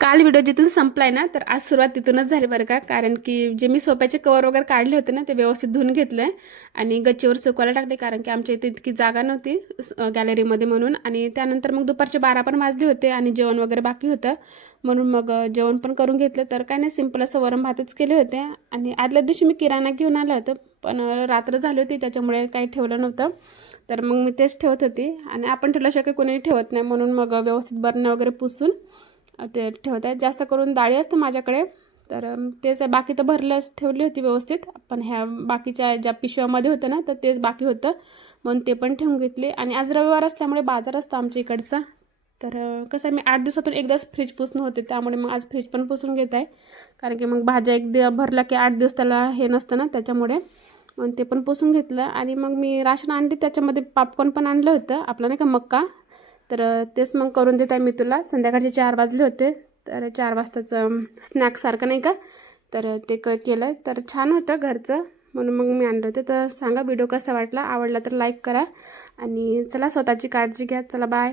काल व्हिडिओ जिथून संपलाय ना, तर आज सुरुवात तिथूनच झाली बरं का. कारण की जे मी सोफ्याचे कवर वगैरे काढले होते ना, ते व्यवस्थित धुवून घेतलंय आणि गच्चीवर सुकवायला टाकले. कारण की आमच्या इथे इतकी जागा नव्हती गॅलरीमध्ये म्हणून. आणि त्यानंतर मग दुपारचे 12 पण वाजले होते आणि जेवण वगैरे बाकी होतं, म्हणून मग जेवण पण करून घेतलं. तर काय नाही, सिंपल असं वरण भातच केले होते. आणि आदल्या दिवशी मी किराणा घेऊन आलं होतं, पण रात्र झाली होती त्याच्यामुळे काही ठेवलं नव्हतं. तर मग मी तेच ठेवत होती आणि आपण ठेवल्याशिवाय कोणी ठेवत नाही, म्हणून मग व्यवस्थित बरणं वगैरे पुसून ते ठेवत आहे. जास्त करून डाळी असतं माझ्याकडे, तर तेच आहे. बाकी तर भरलं ठेवली होती व्यवस्थित, पण ह्या बाकीच्या ज्या पिशव्यामध्ये होतं ना, तर तेच बाकी होतं, म्हणून ते पण ठेवून घेतले. आणि आज रविवार असल्यामुळे बाजार असतो आमच्या इकडचा. तर कसं आहे, मी 8 दिवसातून एकदाच फ्रीज पुसणं होते, त्यामुळे मग आज फ्रीज पण पुसून घेत आहे. कारण की मग भाज्या भरला की 8 दिवस त्याला हे नसतं ना, त्याच्यामुळे मग ते पण पुसून घेतलं. आणि मग मी राशन आणले, त्याच्यामध्ये पॉपकॉर्न पण आणलं होतं, आपलं नाही का मक्का. तर तेच मग करून देत आहे मी तुला. संध्याकाळचे 4 वाजले होते, तर 4 वाजताचं स्नॅक्ससारखं नाही का, तर ते केलं. तर छान होतं घरचं, म्हणून मग मी आणलं होते. तर सांगा व्हिडिओ कसा वाटला, आवडला तर लाईक करा आणि चला, स्वतःची काळजी घ्या. चला, बाय.